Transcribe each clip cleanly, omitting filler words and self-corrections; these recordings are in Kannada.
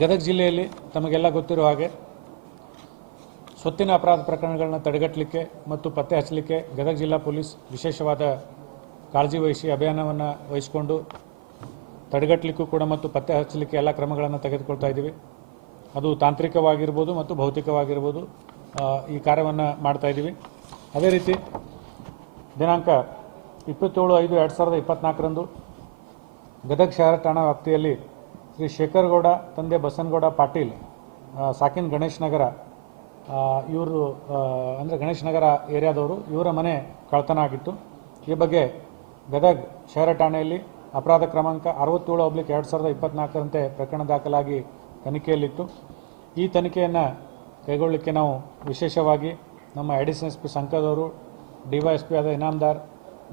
ಗದಗ ಜಿಲ್ಲೆಯಲ್ಲಿ ತಮಗೆಲ್ಲ ಗೊತ್ತಿರುವ ಹಾಗೆ ಸ್ವತ್ತಿನ ಅಪರಾಧ ಪ್ರಕರಣಗಳನ್ನು ತಡೆಗಟ್ಟಲಿಕ್ಕೆ ಮತ್ತು ಪತ್ತೆ ಹಚ್ಚಲಿಕ್ಕೆ ಗದಗ ಜಿಲ್ಲಾ ಪೊಲೀಸ್ ವಿಶೇಷವಾದ ಕಾಳಜಿ ವಹಿಸಿ ಅಭಿಯಾನವನ್ನು ವಹಿಸಿಕೊಂಡು ತಡೆಗಟ್ಟಲಿಕ್ಕೂ ಕೂಡ ಮತ್ತು ಪತ್ತೆ ಹಚ್ಚಲಿಕ್ಕೆ ಎಲ್ಲ ಕ್ರಮಗಳನ್ನು ತೆಗೆದುಕೊಳ್ತಾ ಇದ್ದೀವಿ. ಅದು ತಾಂತ್ರಿಕವಾಗಿರ್ಬೋದು ಮತ್ತು ಭೌತಿಕವಾಗಿರ್ಬೋದು ಈ ಕಾರ್ಯವನ್ನು ಮಾಡ್ತಾ ಇದ್ದೀವಿ. ಅದೇ ರೀತಿ ದಿನಾಂಕ 27/5/2024 ಗದಗ ಶಹರ ಠಾಣಾ ವ್ಯಾಪ್ತಿಯಲ್ಲಿ ಶ್ರೀ ಶೇಖರಗೌಡ ತಂದೆ ಬಸನಗೌಡ ಪಾಟೀಲ್ ಸಾಕಿನ್ ಗಣೇಶ್ ನಗರ ಇವರು ಅಂದರೆ ಗಣೇಶ್ ನಗರ ಏರಿಯಾದವರು, ಇವರ ಮನೆ ಕಳ್ಳತನ ಆಗಿತ್ತು. ಈ ಬಗ್ಗೆ ಗದಗ ಶಹರ ಠಾಣೆಯಲ್ಲಿ ಅಪರಾಧ ಕ್ರಮಾಂಕ 67/2024 ಪ್ರಕರಣ ದಾಖಲಾಗಿ ತನಿಖೆಯಲ್ಲಿತ್ತು. ಈ ತನಿಖೆಯನ್ನು ಕೈಗೊಳ್ಳಲಿಕ್ಕೆ ನಾವು ವಿಶೇಷವಾಗಿ ನಮ್ಮ ಅಡಿಷನಲ್ ಎಸ್ ಪಿ ಸಂಕದವರು, DYSP ಆದ ಇನಾಮದಾರ್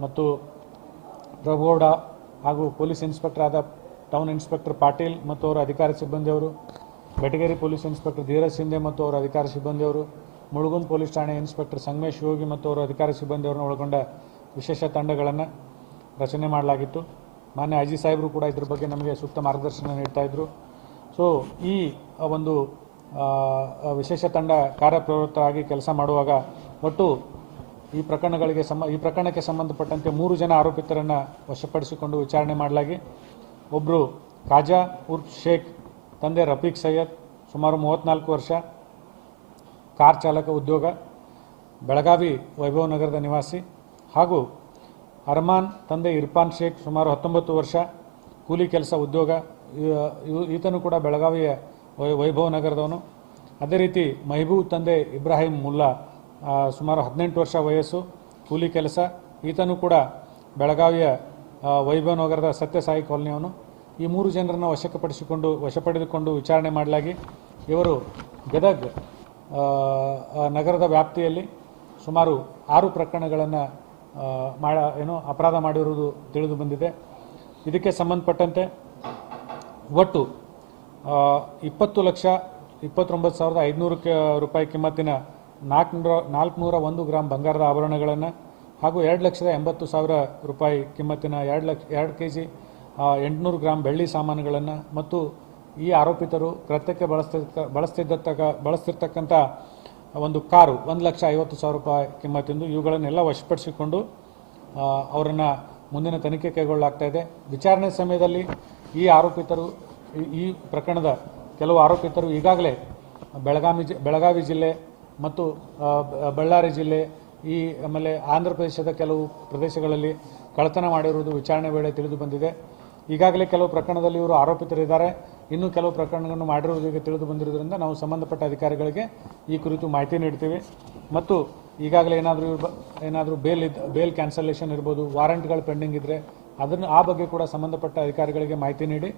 ಮತ್ತು ಪ್ರಭುಗೌಡ ಹಾಗೂ ಪೊಲೀಸ್ ಇನ್ಸ್ಪೆಕ್ಟರ್ ಆದ ಟೌನ್ ಇನ್ಸ್ಪೆಕ್ಟರ್ ಪಾಟೀಲ್ ಮತ್ತು ಅವರ ಅಧಿಕಾರಿ ಸಿಬ್ಬಂದಿಯವರು, ಬೆಟಗೇರಿ ಪೊಲೀಸ್ ಇನ್ಸ್ಪೆಕ್ಟರ್ ಧೀರಜ್ ಶಿಂದೆ ಮತ್ತು ಅವರ ಅಧಿಕಾರಿ ಸಿಬ್ಬಂದಿಯವರು, ಮುಳುಗುಂದ್ ಪೊಲೀಸ್ ಠಾಣೆ ಇನ್ಸ್ಪೆಕ್ಟರ್ ಸಂಗಮೇಶ್ ಯೋಗಿ ಮತ್ತು ಅವರ ಅಧಿಕಾರಿ ಸಿಬ್ಬಂದಿಯವರನ್ನು ಒಳಗೊಂಡ ವಿಶೇಷ ತಂಡಗಳನ್ನು ರಚನೆ ಮಾಡಲಾಗಿತ್ತು. ಮಾನ್ಯ IG ಸಾಹೇಬರು ಕೂಡ ಇದ್ರ ಬಗ್ಗೆ ನಮಗೆ ಸೂಕ್ತ ಮಾರ್ಗದರ್ಶನ ನೀಡ್ತಾ ಇದ್ದರು. ಸೊ ಈ ಒಂದು ವಿಶೇಷ ತಂಡ ಕಾರ್ಯಪ್ರವೃತ್ತರಾಗಿ ಕೆಲಸ ಮಾಡುವಾಗ ಒಟ್ಟು ಈ ಪ್ರಕರಣಕ್ಕೆ ಸಂಬಂಧಪಟ್ಟಂತೆ 3 ಜನ ಆರೋಪಿತರನ್ನು ವಶಪಡಿಸಿಕೊಂಡು ವಿಚಾರಣೆ ಮಾಡಲಾಗಿ ಒಬ್ಬರು ಖಾಜಾ ಉರ್ಫ್ ಶೇಖ್ ತಂದೆ ರಫೀಕ್ ಸೈಯದ್ ಸುಮಾರು 34 ವರ್ಷ, ಕಾರ್ ಚಾಲಕ ಉದ್ಯೋಗ, ಬೆಳಗಾವಿ ವೈಭವ್ ನಗರದ ನಿವಾಸಿ, ಹಾಗೂ ಅರ್ಮಾನ್ ತಂದೆ ಇರ್ಫಾನ್ ಶೇಖ್ ಸುಮಾರು 19 ವರ್ಷ, ಕೂಲಿ ಕೆಲಸ ಉದ್ಯೋಗ, ಈತನು ಕೂಡ ಬೆಳಗಾವಿಯ ವೈಭವ್ ನಗರದವನು. ಅದೇ ರೀತಿ ಮಹಬೂಬ್ ತಂದೆ ಇಬ್ರಾಹಿಂ ಮುಲ್ಲಾ ಸುಮಾರು 18 ವರ್ಷ ವಯಸ್ಸು, ಕೂಲಿ ಕೆಲಸ, ಈತನು ಕೂಡ ಬೆಳಗಾವಿಯ ವೈಭವ್ ನಗರದ ಸತ್ಯಸಾಯಿ ಕಾಲೋನಿಯವನು. ಈ 3 ಜನರನ್ನು ವಶಪಡೆದುಕೊಂಡು ವಿಚಾರಣೆ ಮಾಡಲಾಗಿ ಇವರು ಗದಗ ನಗರದ ವ್ಯಾಪ್ತಿಯಲ್ಲಿ ಸುಮಾರು 6 ಪ್ರಕರಣಗಳನ್ನು ಅಪರಾಧ ಮಾಡಿರುವುದು ತಿಳಿದು ಬಂದಿದೆ. ಇದಕ್ಕೆ ಸಂಬಂಧಪಟ್ಟಂತೆ ಒಟ್ಟು 20,29,500 ರೂಪಾಯಿ ಕಿಮ್ಮತ್ತಿನ 401 ಗ್ರಾಂ ಬಂಗಾರದ ಆಭರಣಗಳನ್ನು ಹಾಗೂ 2,80,000 ರೂಪಾಯಿ ಕಿಮ್ಮತ್ತಿನ 2 kg 800 ಗ್ರಾಂ ಬೆಳ್ಳಿ ಸಾಮಾನುಗಳನ್ನು ಮತ್ತು ಈ ಆರೋಪಿತರು ಕೃತ್ಯಕ್ಕೆ ಬಳಸ್ತಿರ್ತಕ್ಕಂಥ ಒಂದು ಕಾರು 1,50,000 ರೂಪಾಯಿ ಕಿಮ್ಮತ್ತಿಂದು ಇವುಗಳನ್ನೆಲ್ಲ ವಶಪಡಿಸಿಕೊಂಡು ಅವರನ್ನು ಮುಂದಿನ ತನಿಖೆ ಕೈಗೊಳ್ಳಲಾಗ್ತಾ ಇದೆ. ವಿಚಾರಣೆ ಸಮಯದಲ್ಲಿ ಈ ಪ್ರಕರಣದ ಕೆಲವು ಆರೋಪಿತರು ಈಗಾಗಲೇ ಬೆಳಗಾವಿ ಜಿಲ್ಲೆ ಮತ್ತು ಬಳ್ಳಾರಿ ಜಿಲ್ಲೆ ಆಮೇಲೆ ಆಂಧ್ರ ಪ್ರದೇಶದ ಕೆಲವು ಪ್ರದೇಶಗಳಲ್ಲಿ ಕಳ್ಳತನ ಮಾಡಿರುವುದು ವಿಚಾರಣೆ ವೇಳೆ ತಿಳಿದು ಬಂದಿದೆ. ಈಗಾಗಲೇ ಕೆಲವು ಪ್ರಕರಣದಲ್ಲಿ ಇವರು ಆರೋಪಿತರಿದ್ದಾರೆ, ಇನ್ನೂ ಕೆಲವು ಪ್ರಕರಣಗಳನ್ನು ಮಾಡಿರುವುದಕ್ಕೆ ತಿಳಿದು ಬಂದಿರುವುದರಿಂದ ನಾವು ಸಂಬಂಧಪಟ್ಟ ಅಧಿಕಾರಿಗಳಿಗೆ ಈ ಕುರಿತು ಮಾಹಿತಿ ನೀಡ್ತೀವಿ. ಮತ್ತು ಈಗಾಗಲೇ ಏನಾದರೂ ಬೇಲ್ ಕ್ಯಾನ್ಸಲೇಷನ್ ಇರ್ಬೋದು, ವಾರಂಟ್ಗಳು ಪೆಂಡಿಂಗ್ ಇದ್ದರೆ ಆ ಬಗ್ಗೆ ಕೂಡ ಸಂಬಂಧಪಟ್ಟ ಅಧಿಕಾರಿಗಳಿಗೆ ಮಾಹಿತಿ ನೀಡಿ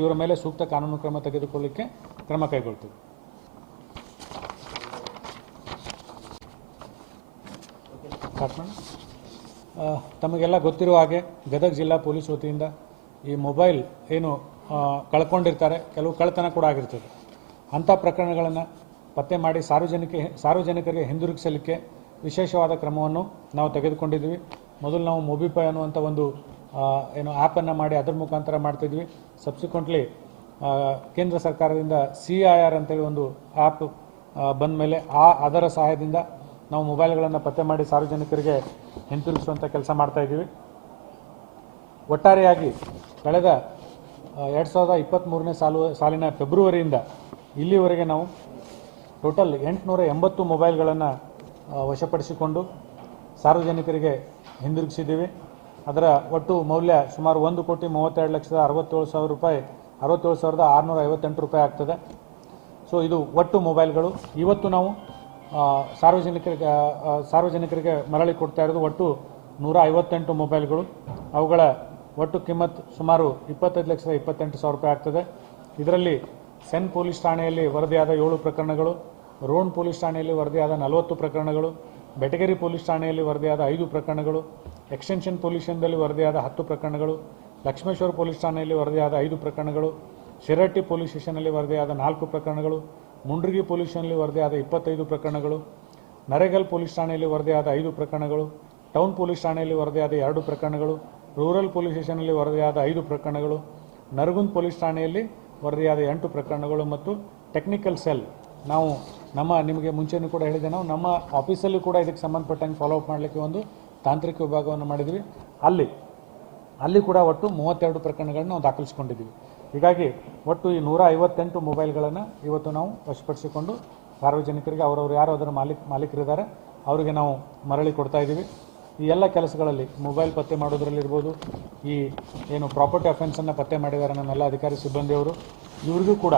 ಇವರ ಮೇಲೆ ಸೂಕ್ತ ಕಾನೂನು ಕ್ರಮ ತೆಗೆದುಕೊಳ್ಳಲಿಕ್ಕೆ ಕ್ರಮ ಕೈಗೊಳ್ತೀವಿ. ತಮಗೆಲ್ಲ ಗೊತ್ತಿರುವ ಹಾಗೆ ಗದಗ ಜಿಲ್ಲಾ ಪೊಲೀಸ್ ವತಿಯಿಂದ ಈ ಮೊಬೈಲ್ ಏನು ಕಳ್ಕೊಂಡಿರ್ತಾರೆ, ಕೆಲವು ಕಳ್ಳತನ ಕೂಡ ಆಗಿರ್ತದೆ, ಅಂಥ ಪ್ರಕರಣಗಳನ್ನು ಪತ್ತೆ ಮಾಡಿ ಸಾರ್ವಜನಿಕರಿಗೆ ಹಿಂದಿರುಗಿಸಲಿಕ್ಕೆ ವಿಶೇಷವಾದ ಕ್ರಮವನ್ನು ನಾವು ತೆಗೆದುಕೊಂಡಿದ್ವಿ. ಮೊದಲು ನಾವು ಮೊಬಿಪೈ ಅನ್ನುವಂಥ ಒಂದು ಆ್ಯಪನ್ನು ಮಾಡಿ ಅದರ ಮುಖಾಂತರ ಮಾಡ್ತಿದ್ವಿ. ಸಬ್ಸಿಕ್ವೆಂಟ್ಲಿ ಕೇಂದ್ರ ಸರ್ಕಾರದಿಂದ CIR ಅಂತೇಳಿ ಒಂದು ಆ್ಯಪ್ ಬಂದ ಮೇಲೆ ಅದರ ಸಹಾಯದಿಂದ ನಾವು ಮೊಬೈಲ್ಗಳನ್ನು ಪತ್ತೆ ಮಾಡಿ ಸಾರ್ವಜನಿಕರಿಗೆ ಹಿಂತಿರುಗಿಸುವಂಥ ಕೆಲಸ ಮಾಡ್ತಾಯಿದ್ದೀವಿ. ಒಟ್ಟಾರೆಯಾಗಿ ಕಳೆದ 2023ನೇ ಸಾಲಿನ ಫೆಬ್ರವರಿಯಿಂದ ಇಲ್ಲಿವರೆಗೆ ನಾವು ಟೋಟಲ್ 880 ಮೊಬೈಲ್ಗಳನ್ನು ವಶಪಡಿಸಿಕೊಂಡು ಸಾರ್ವಜನಿಕರಿಗೆ ಹಿಂದಿರುಗಿಸಿದ್ದೀವಿ. ಅದರ ಒಟ್ಟು ಮೌಲ್ಯ ಸುಮಾರು 1,32,67,000 ರೂಪಾಯಿ, 67,658 ರೂಪಾಯಿ ಆಗ್ತದೆ. ಸೊ ಇದು ಒಟ್ಟು ಮೊಬೈಲ್ಗಳು. ಇವತ್ತು ನಾವು ಸಾರ್ವಜನಿಕರಿಗೆ ಮರಳಿ ಕೊಡ್ತಾ ಇರೋದು ಒಟ್ಟು 158 ಮೊಬೈಲ್ಗಳು. ಅವುಗಳ ಒಟ್ಟು ಕಿಮ್ಮತ್ತು ಸುಮಾರು 25,28,000 ರೂಪಾಯಿ ಆಗ್ತದೆ. ಇದರಲ್ಲಿ ಸೆನ್ ಪೊಲೀಸ್ ಠಾಣೆಯಲ್ಲಿ ವರದಿಯಾದ 7 ಪ್ರಕರಣಗಳು, ರೋಣ ಪೊಲೀಸ್ ಠಾಣೆಯಲ್ಲಿ ವರದಿಯಾದ 40 ಪ್ರಕರಣಗಳು, ಬೆಟಗೇರಿ ಪೊಲೀಸ್ ಠಾಣೆಯಲ್ಲಿ ವರದಿಯಾದ 5 ಪ್ರಕರಣಗಳು, ಎಕ್ಸ್ಟೆನ್ಷನ್ ಪೊಲೀಸ್ನಲ್ಲಿ ವರದಿಯಾದ 10 ಪ್ರಕರಣಗಳು, ಲಕ್ಷ್ಮೇಶ್ವರ ಪೊಲೀಸ್ ಠಾಣೆಯಲ್ಲಿ ವರದಿಯಾದ 5 ಪ್ರಕರಣಗಳು, ಶಿರಹಟ್ಟಿ ಪೊಲೀಸ್ ಸ್ಟೇಷನ್ನಲ್ಲಿ ವರದಿಯಾದ 4 ಪ್ರಕರಣಗಳು, ಮುಂಡ್ರಿಗಿ ಪೊಲೀಸ್ನಲ್ಲಿ ವರದಿಯಾದ 25 ಪ್ರಕರಣಗಳು, ನರೇಗಲ್ ಪೊಲೀಸ್ ಠಾಣೆಯಲ್ಲಿ ವರದಿಯಾದ 5 ಪ್ರಕರಣಗಳು, ಟೌನ್ ಪೊಲೀಸ್ ಠಾಣೆಯಲ್ಲಿ ವರದಿಯಾದ 2 ಪ್ರಕರಣಗಳು, ರೂರಲ್ ಪೊಲೀಸ್ ಸ್ಟೇಷನ್ನಲ್ಲಿ ವರದಿಯಾದ 5 ಪ್ರಕರಣಗಳು, ನರಗುಂದ್ ಪೊಲೀಸ್ ಠಾಣೆಯಲ್ಲಿ ವರದಿಯಾದ 8 ಪ್ರಕರಣಗಳು ಮತ್ತು ಟೆಕ್ನಿಕಲ್ ಸೆಲ್ ನಾವು ನಿಮಗೆ ಮುಂಚೆನೂ ಕೂಡ ಹೇಳಿದೆ, ನಾವು ನಮ್ಮ ಆಫೀಸಲ್ಲೂ ಕೂಡ ಇದಕ್ಕೆ ಸಂಬಂಧಪಟ್ಟಂಗೆ ಫಾಲೋಅಪ್ ಮಾಡಲಿಕ್ಕೆ ಒಂದು ತಾಂತ್ರಿಕ ವಿಭಾಗವನ್ನು ಮಾಡಿದ್ವಿ. ಅಲ್ಲಿ ಕೂಡ ಒಟ್ಟು 32 ಪ್ರಕರಣಗಳನ್ನು ನಾವು ದಾಖಲಿಸಿಕೊಂಡಿದ್ದೀವಿ. ಹೀಗಾಗಿ ಒಟ್ಟು ಈ 158 ಮೊಬೈಲ್ಗಳನ್ನು ಇವತ್ತು ನಾವು ವಶಪಡಿಸಿಕೊಂಡು ಸಾರ್ವಜನಿಕರಿಗೆ ಅವರವರು ಯಾರು ಅದರ ಮಾಲೀಕರಿದ್ದಾರೆ ಅವರಿಗೆ ನಾವು ಮರಳಿ ಕೊಡ್ತಾ ಇದ್ದೀವಿ. ಈ ಎಲ್ಲ ಕೆಲಸಗಳಲ್ಲಿ ಮೊಬೈಲ್ ಪತ್ತೆ ಮಾಡೋದ್ರಲ್ಲಿರ್ಬೋದು, ಈ ಏನು ಪ್ರಾಪರ್ಟಿ ಅಫೆನ್ಸನ್ನು ಪತ್ತೆ ಮಾಡಿದ್ದಾರೆ ನಮ್ಮೆಲ್ಲ ಅಧಿಕಾರಿ ಸಿಬ್ಬಂದಿಯವರು, ಇವರಿಗೂ ಕೂಡ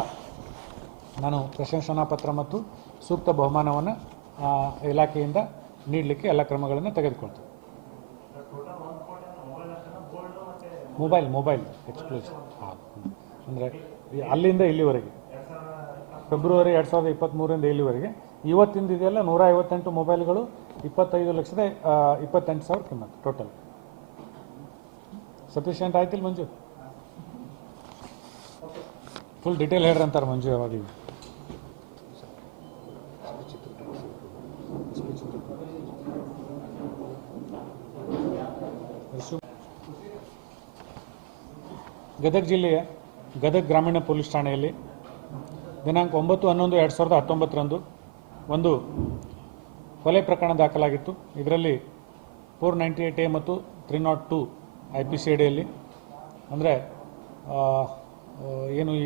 ನಾನು ಪ್ರಶಂಸನಾ ಪತ್ರ ಮತ್ತು ಸೂಕ್ತ ಬಹುಮಾನವನ್ನು ಇಲಾಖೆಯಿಂದ ನೀಡಲಿಕ್ಕೆ ಎಲ್ಲ ಕ್ರಮಗಳನ್ನು ತೆಗೆದುಕೊಳ್ತೀವಿ. ಮೊಬೈಲ್ ಎಕ್ಸ್ಕ್ಲೂಸಿವ್ ಅಂದರೆ ಅಲ್ಲಿಂದ ಇಲ್ಲಿವರೆಗೆ ಫೆಬ್ರವರಿ 2023 ಇಲ್ಲಿವರೆಗೆ ಇವತ್ತಿಂದ ಇದೆಲ್ಲ 158 ಮೊಬೈಲ್ಗಳು 25,28,000 ಕಿಮ್ಮತ್ತು ಟೋಟಲ್. ಸಫಿಷಿಯೆಂಟ್ ಆಯ್ತಿಲ್ಲ ಮಂಜು? ಫುಲ್ ಡೀಟೇಲ್ ಹೇಳ್ರಿ ಅಂತಾರೆ ಮಂಜು ಯಾವಾಗ. ಗದಗ ಜಿಲ್ಲೆಯ ಗದಗ ಗ್ರಾಮೀಣ ಪೊಲೀಸ್ ಠಾಣೆಯಲ್ಲಿ ದಿನಾಂಕ 9/11/2019 ಒಂದು ಕೊಲೆ ಪ್ರಕರಣ ದಾಖಲಾಗಿತ್ತು. ಇದರಲ್ಲಿ 498A ಮತ್ತು 302 IPC ಅಡಿಯಲ್ಲಿ ಅಂದರೆ ಏನು ಈ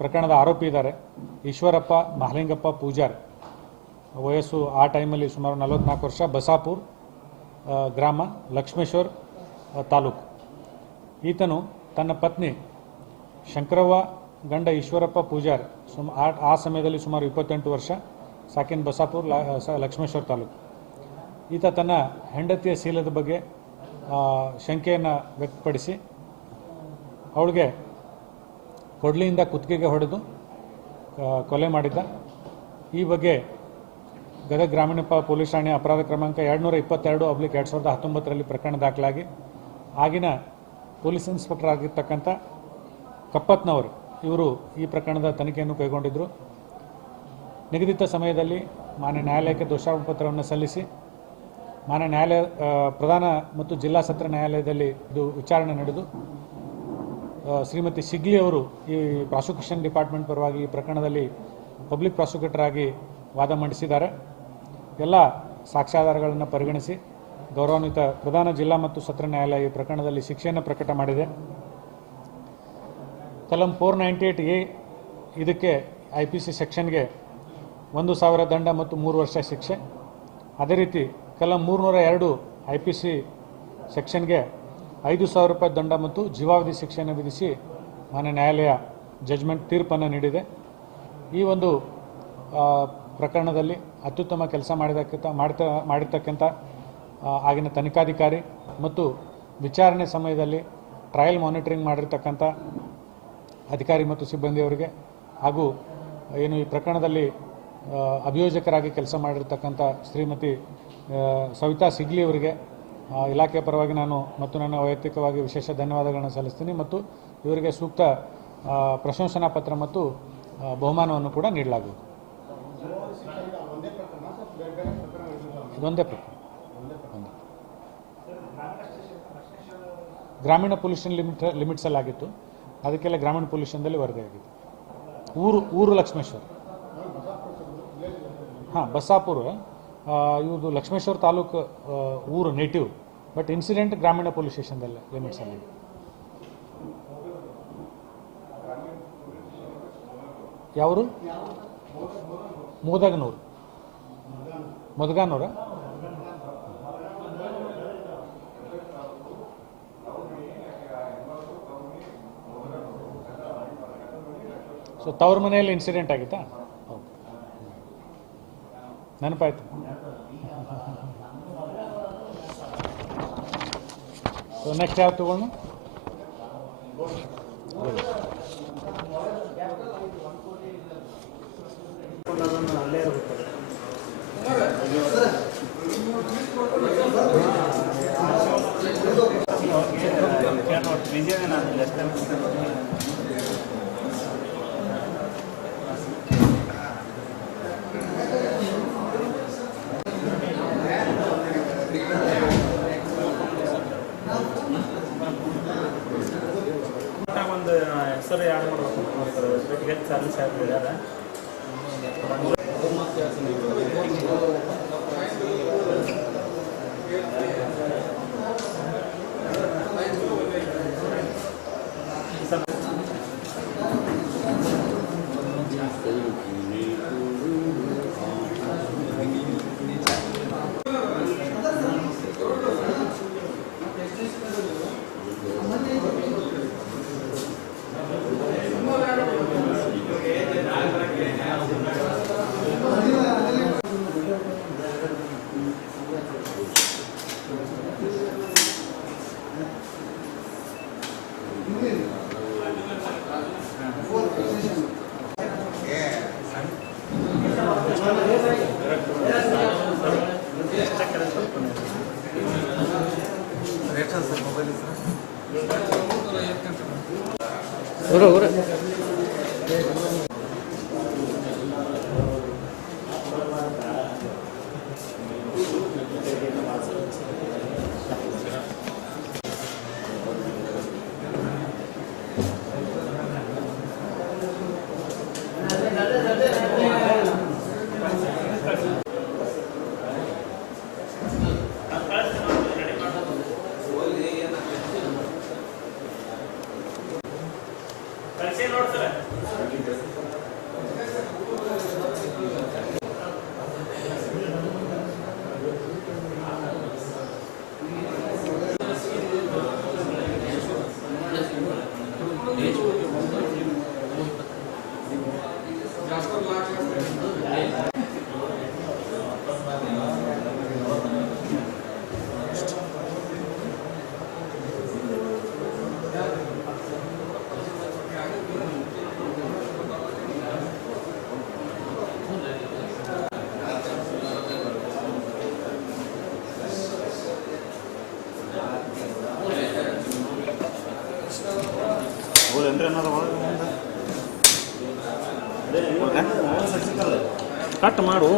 ಪ್ರಕರಣದ ಆರೋಪಿ ಇದ್ದಾರೆ ಈಶ್ವರಪ್ಪ ಮಹಲಿಂಗಪ್ಪ ಪೂಜಾರ್, ವಯಸ್ಸು ಆ ಟೈಮಲ್ಲಿ ಸುಮಾರು 44 ವರ್ಷ, ಬಸಾಪುರ್ ಗ್ರಾಮ, ಲಕ್ಷ್ಮೇಶ್ವರ್ ತಾಲೂಕು. ಈತನು ತನ್ನ ಪತ್ನಿ ಶಂಕರವ್ವ ಗಂಡ ಈಶ್ವರಪ್ಪ ಪೂಜಾರ್ ಆ ಸಮಯದಲ್ಲಿ ಸುಮಾರು 28 ವರ್ಷ, ಸಾಕಿನ್ ಬಸಾಪುರ್ ಲಕ್ಷ್ಮೇಶ್ವರ ತಾಲೂಕು. ಈತ ತನ್ನ ಹೆಂಡತಿಯ ಶೀಲದ ಬಗ್ಗೆ ಶಂಕೆಯನ್ನು ವ್ಯಕ್ತಪಡಿಸಿ ಅವಳಿಗೆ ಕೊಡ್ಲಿಯಿಂದ ಕುತ್ತಿಗೆಗೆ ಹೊಡೆದು ಕೊಲೆ ಮಾಡಿದ್ದ. ಈ ಬಗ್ಗೆ ಗದಗ ಗ್ರಾಮೀಣ ಪೊಲೀಸ್ ಠಾಣೆ ಅಪರಾಧ ಕ್ರಮಾಂಕ 222/2019 ಪ್ರಕರಣ ದಾಖಲಾಗಿ ಆಗಿನ ಪೊಲೀಸ್ ಇನ್ಸ್ಪೆಕ್ಟರ್ ಆಗಿರ್ತಕ್ಕಂಥ ಕಪ್ಪತ್ನವರು ಇವರು ಈ ಪ್ರಕರಣದ ತನಿಖೆಯನ್ನು ಕೈಗೊಂಡಿದ್ದರು. ನಿಗದಿತ ಸಮಯದಲ್ಲಿ ಮಾನ್ಯ ನ್ಯಾಯಾಲಯಕ್ಕೆ ದೋಷಾರೋಪ ಪತ್ರವನ್ನು ಸಲ್ಲಿಸಿ ಮಾನ್ಯ ನ್ಯಾಯಾಲಯ ಪ್ರಧಾನ ಮತ್ತು ಜಿಲ್ಲಾ ಸತ್ರ ನ್ಯಾಯಾಲಯದಲ್ಲಿ ಇದು ವಿಚಾರಣೆ ನಡೆದು ಶ್ರೀಮತಿ ಶಿಗ್ಲಿ ಅವರು ಈ ಪ್ರಾಸಿಕ್ಯೂಷನ್ ಡಿಪಾರ್ಟ್ಮೆಂಟ್ ಪರವಾಗಿ ಈ ಪ್ರಕರಣದಲ್ಲಿ ಪಬ್ಲಿಕ್ ಪ್ರಾಸಿಕ್ಯೂಟರ್ ಆಗಿ ವಾದ ಮಂಡಿಸಿದ್ದಾರೆ. ಎಲ್ಲ ಸಾಕ್ಷ್ಯಾಧಾರಗಳನ್ನು ಪರಿಗಣಿಸಿ ಗೌರವಾನ್ವಿತ ಪ್ರಧಾನ ಜಿಲ್ಲಾ ಮತ್ತು ಸತ್ರ ನ್ಯಾಯಾಲಯ ಈ ಪ್ರಕರಣದಲ್ಲಿ ಶಿಕ್ಷೆಯನ್ನು ಪ್ರಕಟ ಮಾಡಿದೆ. ಕಲಂ 498A ಇದಕ್ಕೆ IPC ಸೆಕ್ಷನ್ಗೆ 1,000 ದಂಡ ಮತ್ತು 3 ವರ್ಷ ಶಿಕ್ಷೆ. ಅದೇ ರೀತಿ ಕಲಂ 302 IPC ಸೆಕ್ಷನ್ಗೆ 5,000 ರೂಪಾಯಿ ದಂಡ ಮತ್ತು ಜೀವಾವಧಿ ಶಿಕ್ಷೆಯನ್ನು ವಿಧಿಸಿ ಮಾನ್ಯ ನ್ಯಾಯಾಲಯ ಜಜ್ಮೆಂಟ್ ತೀರ್ಪನ್ನು ನೀಡಿದೆ. ಈ ಒಂದು ಪ್ರಕರಣದಲ್ಲಿ ಅತ್ಯುತ್ತಮ ಕೆಲಸ ಮಾಡಿರ್ತಕ್ಕಂಥ ಆಗಿನ ತನಿಖಾಧಿಕಾರಿ ಮತ್ತು ವಿಚಾರಣೆ ಸಮಯದಲ್ಲಿ ಟ್ರಯಲ್ ಮಾನಿಟರಿಂಗ್ ಮಾಡಿರ್ತಕ್ಕಂಥ ಅಧಿಕಾರಿ ಮತ್ತು ಸಿಬ್ಬಂದಿಯವರಿಗೆ ಹಾಗೂ ಏನು ಈ ಪ್ರಕರಣದಲ್ಲಿ ಅಭಿಯೋಜಕರಾಗಿ ಕೆಲಸ ಮಾಡಿರ್ತಕ್ಕಂಥ ಶ್ರೀಮತಿ ಸವಿತಾ ಸಿಗ್ಲಿ ಅವರಿಗೆ ಇಲಾಖೆಯ ಪರವಾಗಿ ನಾನು ಮತ್ತು ನನ್ನ ವೈಯಕ್ತಿಕವಾಗಿ ವಿಶೇಷ ಧನ್ಯವಾದಗಳನ್ನು ಸಲ್ಲಿಸ್ತೀನಿ ಮತ್ತು ಇವರಿಗೆ ಸೂಕ್ತ ಪ್ರಶಂಸನಾ ಪತ್ರ ಮತ್ತು ಬಹುಮಾನವನ್ನು ಕೂಡ ನೀಡಲಾಗುವುದು. ಇದೊಂದೇ ಪ್ರಕರಣ ಗ್ರಾಮೀಣ ಪೊಲೀಸ್ ಲಿಮಿಟ್ಸಲ್ಲಿ ಆಗಿತ್ತು. ಅದಕ್ಕೆಲ್ಲ ಗ್ರಾಮೀಣ ಪೊಲೀಸ್ ಸ್ಟೇಷನ್ದಲ್ಲಿ ವರದಿಯಾಗಿದೆ. ಊರು ಲಕ್ಷ್ಮೇಶ್ವರ, ಹಾಂ ಬಸಾಪುರ, ಇವ್ರದ್ದು ಲಕ್ಷ್ಮೇಶ್ವರ ತಾಲೂಕು ಊರು ನೇಟಿವ್, ಬಟ್ ಇನ್ಸಿಡೆಂಟ್ ಗ್ರಾಮೀಣ ಪೊಲೀಸ್ ಸ್ಟೇಷನ್ದಲ್ಲ ಲಿಮಿಟ್ಸಲ್ಲಿ. ಯಾವರು? ಮುದಗಾನೂರ. ಸೊ ತವ್ರ ಮನೆಯಲ್ಲಿ ಇನ್ಸಿಡೆಂಟ್ ಆಗಿತ್ತಾ? ಓಕೆ, ನೆನಪಾಯ್ತು. ಸೊ ನೆಕ್ಸ್ಟ್ ಯಾವ್ದು ತಗೊಂಡು ಅಲ್ಲೇ ಇರಬೇಕು. ಒಂದು चालू साहेब कट मारो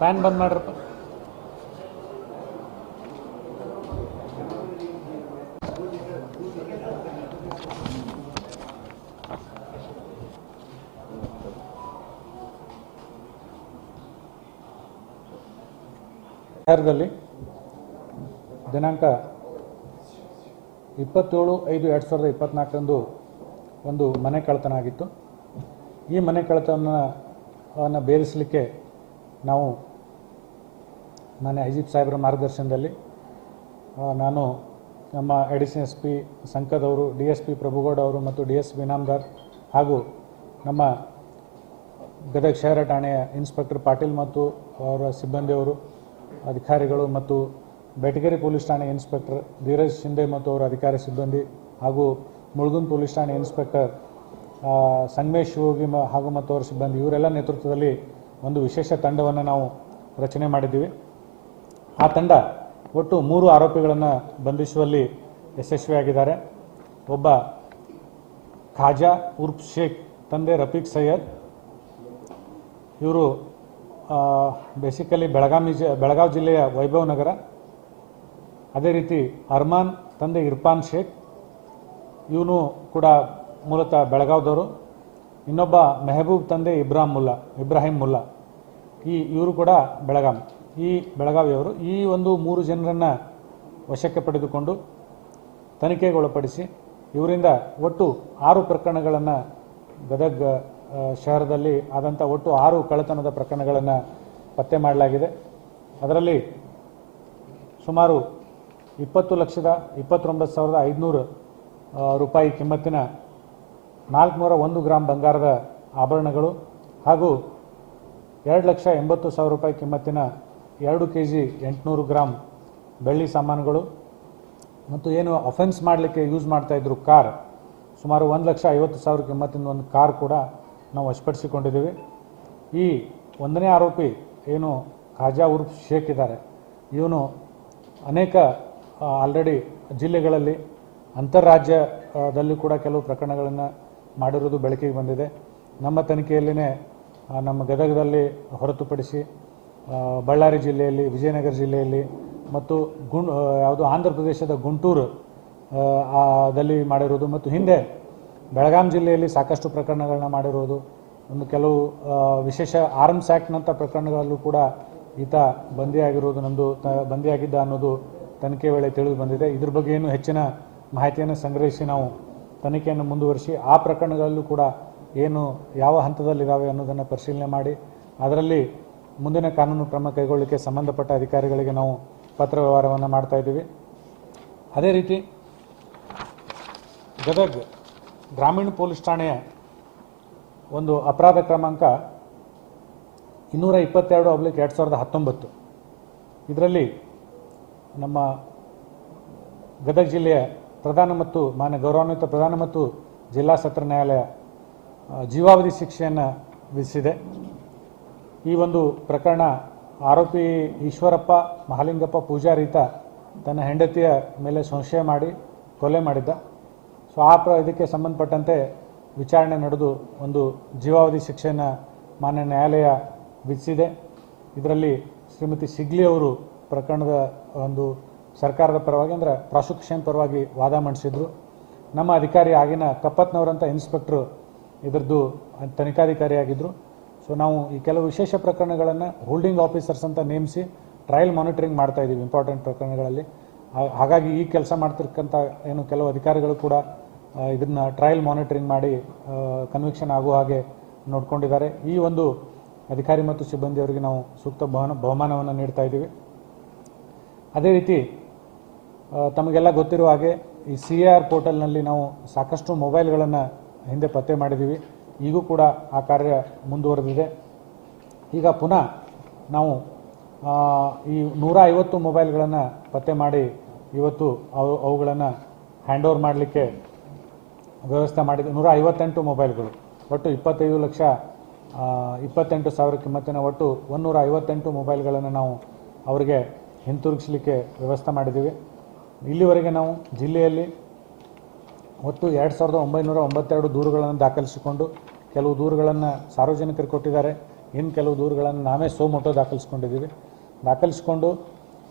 ಫ್ಯಾನ್ ಬಂದ್ ಮಾಡ್ರಪ್ಪ. ಬಿಹಾರದಲ್ಲಿ ದಿನಾಂಕ 27/5/2024 ಒಂದು ಮನೆ ಕಳ್ಳತನ ಆಗಿತ್ತು. ಈ ಮನೆ ಕಳ್ಳತನವನ್ನು ಭೇದಿಸಲಿಕ್ಕೆ ನಾವು ಮಾನ್ಯ ಐಜಿಪಿ ಸಾಹೇಬರ ಮಾರ್ಗದರ್ಶನದಲ್ಲಿ ನಾನು ನಮ್ಮ ಎಡಿಷನಲ್ ಎಸ್ ಪಿ ಸಂಕದ್ ಅವರು, DSP ಪ್ರಭುಗೌಡ ಅವರು ಮತ್ತು DSP ಇನಾಮದಾರ್ ಹಾಗೂ ನಮ್ಮ ಗದಗ ಶಹರ ಠಾಣೆಯ ಇನ್ಸ್ಪೆಕ್ಟರ್ ಪಾಟೀಲ್ ಮತ್ತು ಅವರ ಸಿಬ್ಬಂದಿಯವರು, ಅಧಿಕಾರಿಗಳು ಮತ್ತು ಬೆಟಗೇರಿ ಪೊಲೀಸ್ ಠಾಣೆ ಇನ್ಸ್ಪೆಕ್ಟರ್ ಧೀರಜ್ ಶಿಂದೆ ಮತ್ತು ಅವರ ಅಧಿಕಾರಿ ಸಿಬ್ಬಂದಿ ಹಾಗೂ ಮುಳುಗುಂದ್ ಪೊಲೀಸ್ ಠಾಣೆ ಇನ್ಸ್ಪೆಕ್ಟರ್ ಸಂಗಮೇಶ್ ಶಿವೋಗಿ ಹಾಗೂ ಮತ್ತು ಅವರ ಸಿಬ್ಬಂದಿ ಇವರೆಲ್ಲ ನೇತೃತ್ವದಲ್ಲಿ ಒಂದು ವಿಶೇಷ ತಂಡವನ್ನು ನಾವು ರಚನೆ ಮಾಡಿದ್ದೀವಿ. ಆ ತಂಡ ಒಟ್ಟು 3 ಆರೋಪಿಗಳನ್ನು ಬಂಧಿಸುವಲ್ಲಿ ಯಶಸ್ವಿಯಾಗಿದ್ದಾರೆ. ಒಬ್ಬ ಖಾಜಾ ಉರ್ಫ್ ಶೇಖ್, ತಂದೆ ರಫೀಕ್ ಸೈಯದ್, ಇವರು ಬೇಸಿಕಲಿ ಬೆಳಗಾವಿ ಜಿಲ್ಲೆಯ ವೈಭವ್ ನಗರ. ಅದೇ ರೀತಿ ಅರ್ಮಾನ್, ತಂದೆ ಇರ್ಫಾನ್ ಶೇಖ್, ಇವನು ಕೂಡ ಮೂಲತಃ ಬೆಳಗಾವಿದವರು. ಇನ್ನೊಬ್ಬ ಮೆಹಬೂಬ್, ತಂದೆ ಇಬ್ರಾಹಿಂ ಮುಲ್ಲಾ, ಇವರು ಕೂಡ ಬೆಳಗಾವಿಯವರು. ಈ ಒಂದು 3 ಜನರನ್ನು ವಶಕ್ಕೆ ಪಡೆದುಕೊಂಡು ತನಿಖೆಗೆ ಒಳಪಡಿಸಿ ಇವರಿಂದ ಒಟ್ಟು 6 ಪ್ರಕರಣಗಳನ್ನು ಗದಗ ಶಹರದಲ್ಲಿ ಆದಂಥ ಒಟ್ಟು 6 ಕಳ್ಳತನದ ಪ್ರಕರಣಗಳನ್ನು ಪತ್ತೆ ಮಾಡಲಾಗಿದೆ. ಅದರಲ್ಲಿ ಸುಮಾರು 20,29,500 ರೂಪಾಯಿ ಕಿಮ್ಮತ್ತಿನ 401 ಗ್ರಾಂ ಬಂಗಾರದ ಆಭರಣಗಳು ಹಾಗೂ 2,80,000 ರೂಪಾಯಿ ಕಿಮ್ಮತ್ತಿನ 2 kg 800 ಗ್ರಾಂ ಬೆಳ್ಳಿ ಸಾಮಾನುಗಳು ಮತ್ತು ಏನು ಅಫೆನ್ಸ್ ಮಾಡಲಿಕ್ಕೆ ಯೂಸ್ ಮಾಡ್ತಾಯಿದ್ರು ಕಾರ್ ಸುಮಾರು 1,50,000 ಕಿಮ್ಮತ್ತಿನ ಒಂದು ಕಾರ್ ಕೂಡ ನಾವು ವಶಪಡಿಸಿಕೊಂಡಿದ್ದೀವಿ. ಈ 1ನೇ ಆರೋಪಿ ಏನು ಖಾಜಾ ಉರ್ಫ್ ಶೇಖ್ ಇದ್ದಾರೆ, ಇವನು ಅನೇಕ ಆಲ್ರೆಡಿ ಜಿಲ್ಲೆಗಳಲ್ಲಿ ಅಂತಾರಾಜ್ಯದಲ್ಲಿ ಕೂಡ ಕೆಲವು ಪ್ರಕರಣಗಳನ್ನು ಮಾಡಿರೋದು ಬೆಳಕಿಗೆ ಬಂದಿದೆ. ನಮ್ಮ ತನಿಖೆಯಲ್ಲಿನೇ ನಮ್ಮ ಗದಗದಲ್ಲಿ ಹೊರತುಪಡಿಸಿ ಬಳ್ಳಾರಿ ಜಿಲ್ಲೆಯಲ್ಲಿ, ವಿಜಯನಗರ ಜಿಲ್ಲೆಯಲ್ಲಿ ಮತ್ತು ಯಾವುದು ಆಂಧ್ರ ಪ್ರದೇಶದ ಗುಂಟೂರು ದಲ್ಲಿ ಮಾಡಿರೋದು ಮತ್ತು ಹಿಂದೆ ಬೆಳಗಾಂ ಜಿಲ್ಲೆಯಲ್ಲಿ ಸಾಕಷ್ಟು ಪ್ರಕರಣಗಳನ್ನ ಮಾಡಿರೋದು, ಒಂದು ಕೆಲವು ವಿಶೇಷ ಆರ್ಮ್ಸ್ ಆ್ಯಕ್ಟ್ನಂಥ ಪ್ರಕರಣಗಳಲ್ಲೂ ಕೂಡ ಈತ ಬಂದಿಯಾಗಿದ್ದ ಅನ್ನೋದು ತನಿಖೆ ವೇಳೆ ತಿಳಿದು ಬಂದಿದೆ. ಇದ್ರ ಬಗ್ಗೆ ಏನು ಹೆಚ್ಚಿನ ಮಾಹಿತಿಯನ್ನು ಸಂಗ್ರಹಿಸಿ ನಾವು ತನಿಖೆಯನ್ನು ಮುಂದುವರಿಸಿ ಆ ಪ್ರಕರಣಗಳಲ್ಲೂ ಕೂಡ ಏನು ಯಾವ ಹಂತದಲ್ಲಿದ್ದಾವೆ ಅನ್ನೋದನ್ನು ಪರಿಶೀಲನೆ ಮಾಡಿ ಅದರಲ್ಲಿ ಮುಂದಿನ ಕಾನೂನು ಕ್ರಮ ಕೈಗೊಳ್ಳಲಿಕ್ಕೆ ಸಂಬಂಧಪಟ್ಟ ಅಧಿಕಾರಿಗಳಿಗೆ ನಾವು ಪತ್ರ ವ್ಯವಹಾರವನ್ನು ಮಾಡ್ತಾ ಇದ್ದೀವಿ. ಅದೇ ರೀತಿ ಗದಗ ಗ್ರಾಮೀಣ ಪೊಲೀಸ್ ಠಾಣೆಯ ಒಂದು ಅಪರಾಧ ಕ್ರಮಾಂಕ 222/2019 ಇದರಲ್ಲಿ ನಮ್ಮ ಗದಗ ಜಿಲ್ಲೆಯ ಪ್ರಧಾನ ಮತ್ತು ಮಾನ್ಯ ಗೌರವಾನ್ವಿತ ಪ್ರಧಾನ ಮತ್ತು ಜಿಲ್ಲಾ ಸತ್ರ ನ್ಯಾಯಾಲಯ ಜೀವಾವಧಿ ಶಿಕ್ಷೆಯನ್ನು ವಿಧಿಸಿದೆ. ಈ ಒಂದು ಪ್ರಕರಣ ಆರೋಪಿ ಈಶ್ವರಪ್ಪ ಮಹಾಲಿಂಗಪ್ಪ ಪೂಜಾರೀತ ತನ್ನ ಹೆಂಡತಿಯ ಮೇಲೆ ಸಂಶಯ ಮಾಡಿ ಕೊಲೆ ಮಾಡಿದ್ದ. ಸೊ ಇದಕ್ಕೆ ಸಂಬಂಧಪಟ್ಟಂತೆ ವಿಚಾರಣೆ ನಡೆದು ಒಂದು ಜೀವಾವಧಿ ಶಿಕ್ಷೆಯನ್ನು ಮಾನ್ಯ ನ್ಯಾಯಾಲಯ ವಿಧಿಸಿದೆ. ಇದರಲ್ಲಿ ಶ್ರೀಮತಿ ಸಿಗ್ಲಿ ಅವರು ಪ್ರಕರಣದ ಒಂದು ಸರ್ಕಾರದ ಪರವಾಗಿ ಅಂದರೆ ಪ್ರಾಸಿಕ್ಯೂಷನ್ ಪರವಾಗಿ ವಾದ ಮಂಡಿಸಿದ್ರು. ನಮ್ಮ ಅಧಿಕಾರಿ ಆಗಿನ ಕಪ್ಪತ್ನವರಂಥ ಇನ್ಸ್ಪೆಕ್ಟ್ರು ಇದರದ್ದು ತನಿಖಾಧಿಕಾರಿಯಾಗಿದ್ದರು. ಸೊ ನಾವು ಈ ಕೆಲವು ವಿಶೇಷ ಪ್ರಕರಣಗಳನ್ನು ಹೋಲ್ಡಿಂಗ್ ಆಫೀಸರ್ಸ್ ಅಂತ ನೇಮಿಸಿ ಟ್ರಯಲ್ ಮಾನಿಟರಿಂಗ್ ಮಾಡ್ತಾ ಇದ್ದೀವಿ ಇಂಪಾರ್ಟೆಂಟ್ ಪ್ರಕರಣಗಳಲ್ಲಿ. ಹಾಗಾಗಿ ಈ ಕೆಲಸ ಮಾಡ್ತಿರ್ತಕ್ಕಂಥ ಏನು ಕೆಲವು ಅಧಿಕಾರಿಗಳು ಕೂಡ ಇದನ್ನು ಟ್ರಯಲ್ ಮಾನಿಟರಿಂಗ್ ಮಾಡಿ ಕನ್ವಿಕ್ಷನ್ ಆಗುವ ಹಾಗೆ ನೋಡ್ಕೊಂಡಿದ್ದಾರೆ. ಈ ಒಂದು ಅಧಿಕಾರಿ ಮತ್ತು ಸಿಬ್ಬಂದಿಯವರಿಗೆ ನಾವು ಸೂಕ್ತ ಬಹುಮಾನವನ್ನು ನೀಡ್ತಾ ಇದ್ದೀವಿ. ಅದೇ ರೀತಿ ತಮಗೆಲ್ಲ ಗೊತ್ತಿರುವ ಹಾಗೆ ಈ CAR ಪೋರ್ಟಲ್ನಲ್ಲಿ ನಾವು ಸಾಕಷ್ಟು ಮೊಬೈಲ್ಗಳನ್ನು ಹಿಂದೆ ಪತ್ತೆ ಮಾಡಿದ್ದೀವಿ. ಈಗೂ ಕೂಡ ಆ ಕಾರ್ಯ ಮುಂದುವರೆದಿದೆ. ಈಗ ಪುನಃ ನಾವು ಈ 150 ಮೊಬೈಲ್ಗಳನ್ನು ಪತ್ತೆ ಮಾಡಿ ಇವತ್ತು ಅವುಗಳನ್ನು ಹ್ಯಾಂಡ್ ಓವರ್ ಮಾಡಲಿಕ್ಕೆ ವ್ಯವಸ್ಥೆ ಮಾಡಿದ್ದು. 158 ಮೊಬೈಲ್ಗಳು, ಒಟ್ಟು 25,28,000 ಕಿಮ್ಮತ್ತಿನ ಒಟ್ಟು 158 ಮೊಬೈಲ್ಗಳನ್ನು ನಾವು ಅವರಿಗೆ ಹಿಂತಿರುಗಿಸಲಿಕ್ಕೆ ವ್ಯವಸ್ಥೆ ಮಾಡಿದ್ದೀವಿ. ಇಲ್ಲಿವರೆಗೆ ನಾವು ಜಿಲ್ಲೆಯಲ್ಲಿ ಒಟ್ಟು 2,992 ದೂರುಗಳನ್ನು ದಾಖಲಿಸಿಕೊಂಡು ಕೆಲವು ದೂರುಗಳನ್ನು ಸಾರ್ವಜನಿಕರು ಕೊಟ್ಟಿದ್ದಾರೆ, ಇನ್ನು ಕೆಲವು ದೂರುಗಳನ್ನು ನಾವೇ ಸೋಮೋಟೋ ದಾಖಲಿಸಿಕೊಂಡು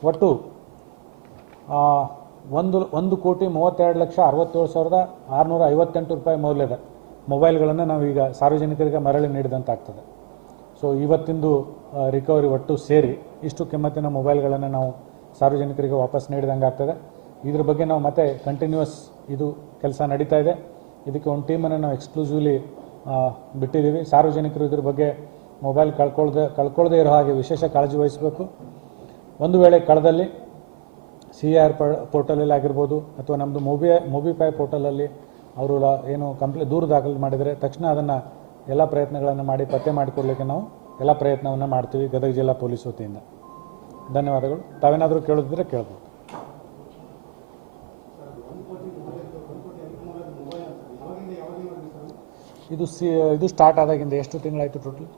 ಒಟ್ಟು 1,32,67,658 ರೂಪಾಯಿ ಮೌಲ್ಯದ ಮೊಬೈಲ್ಗಳನ್ನು ನಾವು ಈಗ ಸಾರ್ವಜನಿಕರಿಗೆ ಮರಳಿ ನೀಡಿದಂತಾಗ್ತದೆ. ಸೊ ಇವತ್ತಿಂದು ರಿಕವರಿ ಒಟ್ಟು ಸೇರಿ ಇಷ್ಟು ಕಿಮ್ಮತ್ತಿನ ಮೊಬೈಲ್ಗಳನ್ನು ನಾವು ಸಾರ್ವಜನಿಕರಿಗೆ ವಾಪಸ್ ನೀಡಿದಂಗೆ ಆಗ್ತದೆ. ಇದ್ರ ಬಗ್ಗೆ ನಾವು ಮತ್ತೆ ಕಂಟಿನ್ಯೂಸ್ ಇದು ಕೆಲಸ ನಡೀತಾ ಇದೆ. ಇದಕ್ಕೆ ಒಂದು ಟೀಮನ್ನು ನಾವು ಎಕ್ಸ್ಕ್ಲೂಸಿವ್ಲಿ ಬಿಟ್ಟಿದ್ದೀವಿ. ಸಾರ್ವಜನಿಕರು ಇದ್ರ ಬಗ್ಗೆ ಮೊಬೈಲ್ ಕಳ್ಕೊಳ್ಳದೆ ಇರೋ ಹಾಗೆ ವಿಶೇಷ ಕಾಳಜಿ ವಹಿಸಬೇಕು. ಒಂದು ವೇಳೆ ಕಳೆದಲ್ಲಿ CAR ಪೋರ್ಟಲಲ್ಲಿ ಆಗಿರ್ಬೋದು ಅಥವಾ ನಮ್ಮದು ಮೊಬಿಫೈ ಪೋರ್ಟಲಲ್ಲಿ ಅವರು ಏನು ದೂರು ದಾಖಲು ಮಾಡಿದರೆ ತಕ್ಷಣ ಅದನ್ನು ಎಲ್ಲ ಪ್ರಯತ್ನಗಳನ್ನು ಮಾಡಿ ಪತ್ತೆ ಮಾಡಿಕೊಡ್ಲಿಕ್ಕೆ ನಾವು ಎಲ್ಲ ಪ್ರಯತ್ನವನ್ನು ಮಾಡ್ತೀವಿ ಗದಗ ಜಿಲ್ಲಾ ಪೊಲೀಸ್ ವತಿಯಿಂದ. ಧನ್ಯವಾದಗಳು. ತಾವೇನಾದರೂ ಕೇಳಿದ್ರೆ ಕೇಳ್ಬೋದು. ಇದು ಸ್ಟಾರ್ಟ್ ಆದಾಗಿಂದ ಎಷ್ಟು ತಿಂಗಳಾಯಿತು ಟೋಟಲ್?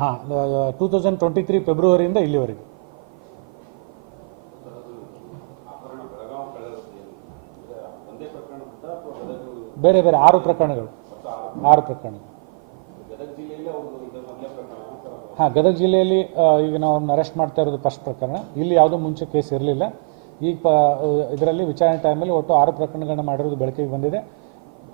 ಹಾಂ 2023 ಫೆಬ್ರವರಿಯಿಂದ ಇಲ್ಲಿವರೆಗೆ. ಬೇರೆ ಬೇರೆ 6 ಪ್ರಕರಣಗಳು. ಹಾಂ, ಗದಗ ಜಿಲ್ಲೆಯಲ್ಲಿ ಈಗ ನಾವು ಅರೆಸ್ಟ್ ಮಾಡ್ತಾ ಇರೋದು ಫಸ್ಟ್ ಪ್ರಕರಣ. ಇಲ್ಲಿ ಯಾವುದೂ ಮುಂಚೆ ಕೇಸ್ ಇರಲಿಲ್ಲ. ಈಗ ಇದರಲ್ಲಿ ವಿಚಾರಣೆ ಟೈಮಲ್ಲಿ ಒಟ್ಟು 6 ಪ್ರಕರಣಗಳನ್ನ ಮಾಡಿರೋದು ಬೆಳಕಿಗೆ ಬಂದಿದೆ.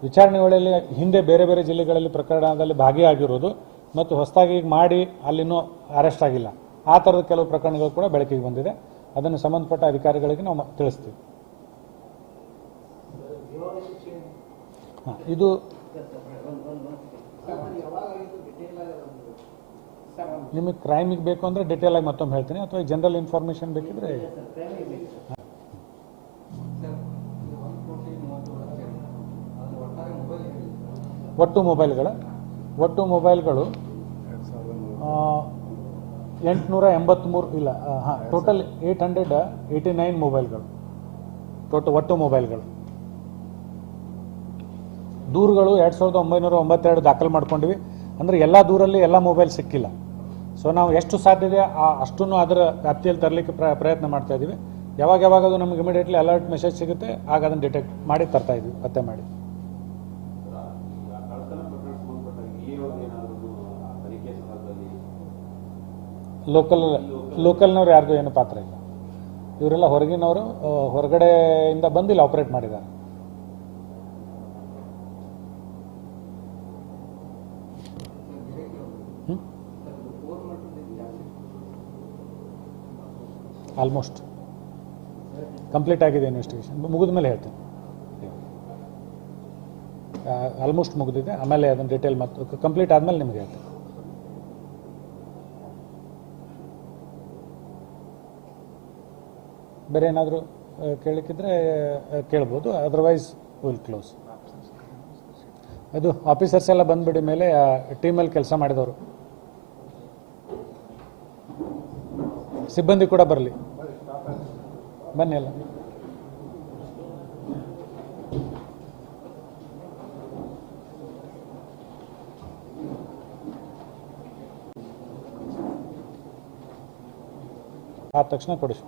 ವಿಚಾರಣೆ ವೇಳೆಯಲ್ಲಿ ಹಿಂದೆ ಬೇರೆ ಬೇರೆ ಜಿಲ್ಲೆಗಳಲ್ಲಿ ಪ್ರಕರಣದಲ್ಲಿ ಭಾಗಿಯಾಗಿರೋದು ಮತ್ತು ಹೊಸದಾಗಿ ಈಗ ಮಾಡಿ ಅಲ್ಲಿನೂ ಅರೆಸ್ಟ್ ಆಗಿಲ್ಲ, ಆ ಥರದ ಕೆಲವು ಪ್ರಕರಣಗಳು ಕೂಡ ಬೆಳಕಿಗೆ ಬಂದಿದೆ. ಅದನ್ನು ಸಂಬಂಧಪಟ್ಟ ಅಧಿಕಾರಿಗಳಿಗೆ ನಾವು ತಿಳಿಸ್ತೀವಿ. ಹಾಂ, ಇದು ನಿಮಗೆ ಕ್ರೈಮಿಗೆ ಬೇಕು ಅಂದರೆ ಡೀಟೇಲ್ ಆಗಿ ಮತ್ತೊಮ್ಮೆ ಹೇಳ್ತೀನಿ, ಅಥವಾ ಜನರಲ್ ಇನ್ಫಾರ್ಮೇಷನ್ ಬೇಕಿದ್ರೆ ಒಟ್ಟು ಮೊಬೈಲ್ಗಳು 883 ಇಲ್ಲ, ಟೋಟಲ್ 889 ಮೊಬೈಲ್ಗಳು, ಒಟ್ಟು ಮೊಬೈಲ್ಗಳು. ದೂರುಗಳು 2992 ದಾಖಲು ಮಾಡ್ಕೊಂಡಿವಿ. ಅಂದರೆ ಎಲ್ಲ ದೂರಲ್ಲಿ ಎಲ್ಲ ಮೊಬೈಲ್ ಸಿಕ್ಕಿಲ್ಲ. ಸೊ ನಾವು ಎಷ್ಟು ಸಾಧ್ಯ ಇದೆ ಅಷ್ಟನ್ನು ಅದರ ವ್ಯಾಪ್ತಿಯಲ್ಲಿ ತರಲಿಕ್ಕೆ ಪ್ರಯತ್ನ ಮಾಡ್ತಾ ಇದ್ದೀವಿ. ಯಾವಾಗ ಅದು ನಮ್ಗೆ ಇಮಿಡಿಯೇಟ್ಲಿ ಅಲರ್ಟ್ ಮೆಸೇಜ್ ಸಿಗುತ್ತೆ, ಆಗ ಅದನ್ನು ಡಿಟೆಕ್ಟ್ ಮಾಡಿ ತರ್ತಾ ಇದ್ವಿ, ಪತ್ತೆ ಮಾಡಿ. ಲೋಕಲ್ನವ್ರು ಯಾರ್ದು ಏನು ಪಾತ್ರ ಇಲ್ಲ. ಇವರೆಲ್ಲ ಹೊರಗಿನವರು, ಹೊರಗಡೆಯಿಂದ ಬಂದಿಲ್ಲ ಆಪರೇಟ್ ಮಾಡಿದ್ದಾರೆ. ಆಲ್ಮೋಸ್ಟ್ ಕಂಪ್ಲೀಟ್ ಆಗಿದೆ ಇನ್ವೆಸ್ಟಿಗೇಷನ್. ಮುಗಿದ ಮೇಲೆ ಹೇಳ್ತೀನಿ. ಆಲ್ಮೋಸ್ಟ್ ಮುಗಿದಿದೆ. ಆಮೇಲೆ ಅದನ್ನು ಡೀಟೇಲ್ ಮತ್ತು ಕಂಪ್ಲೀಟ್ ಆದಮೇಲೆ ನಿಮಗೆ ಹೇಳ್ತೀನಿ. ಬೇರೆ ಏನಾದರೂ ಕೇಳಲಿಕ್ಕಿದ್ರೆ ಕೇಳ್ಬೋದು, ಅದರ್ವೈಸ್ ವಿಲ್ ಕ್ಲೋಸ್. ಅದು ಆಫೀಸರ್ಸ್ ಎಲ್ಲ ಬಂದುಬಿಡಿ ಮೇಲೆ ಟೀಮಲ್ಲಿ ಕೆಲಸ ಮಾಡಿದವರು, ಸಿಬ್ಬಂದಿ ಕೂಡ ಬರಲಿ, ಬನ್ನಿ ಎಲ್ಲ. ಆದ ತಕ್ಷಣ ಕೊಡಿಸಿ.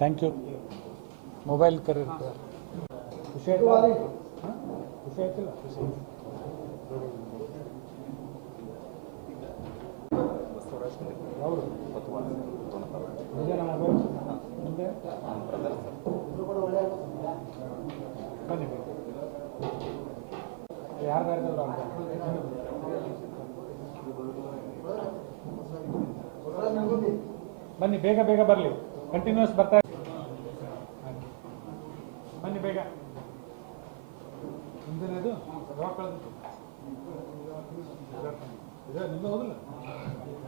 Thank you. ಮೊಬೈಲ್ ಖರೀದಿ ಖುಷಿ ಆಯ್ತು? ಖುಷಿ ಆಯ್ತಿಲ್ಲ? ಹೌದು, ನಿಜ ನಮ್ಮ ಮೊಬೈಲ್ ಮುಂದೆ ಬನ್ನಿ, ಯಾರ್ದಾರು ಅಂತ ಬನ್ನಿ, ಬೇಗ ಬೇಗ ಬರಲಿ, ಕಂಟಿನ್ಯೂಸ್ ಬರ್ತಾ ಬನ್ನಿ ಬೇಗ. ಮುಂದಿನದು ಯಾವಾಗ ಕಳೆದಿತ್ತು ನಿಮ್ದು ಹೋಗಲ್ಲ,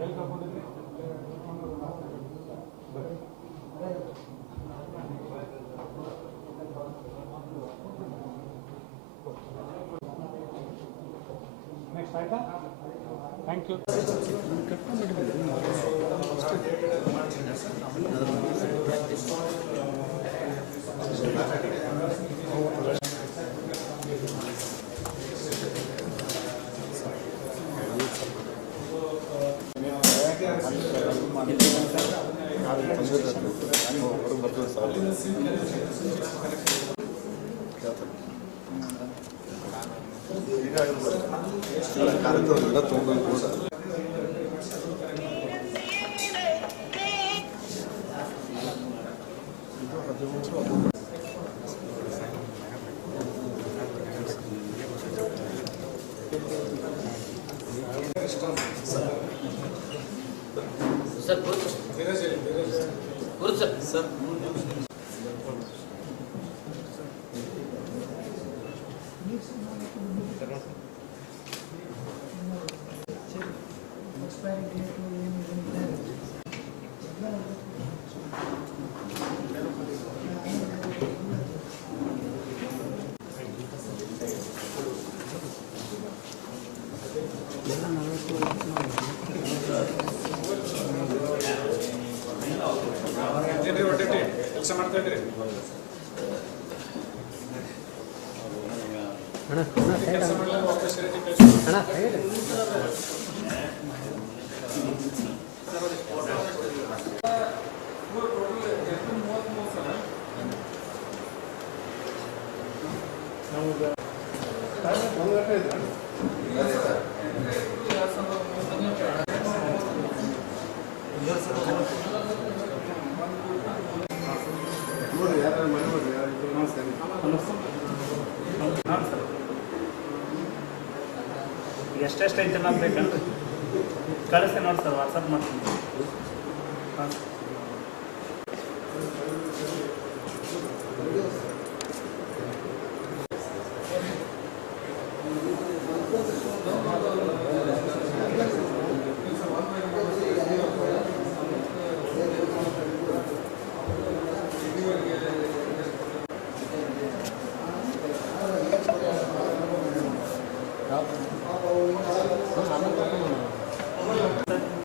ಎಲ್ಲಿ ಕಳ್ಕೊಂಡಿದ್ರಿ? ನೆಕ್ಸ್ಟ್ ಆಯ್ತಾ? Thank you. सर ಕೆಲಸ ಮಾಡ್ತಾ ಇದ್ರಿ ಹಾಂ ಸರ್ ಎಷ್ಟೆಷ್ಟು ಐತೆ ಅನ್ನೋದು ಬೇಕಂತ ಕಳಿಸಿ ನೋಡಿ ಸರ್ ವಾಟ್ಸಪ್ ಮಾಡ್ತೀನಿ ಹಾಂ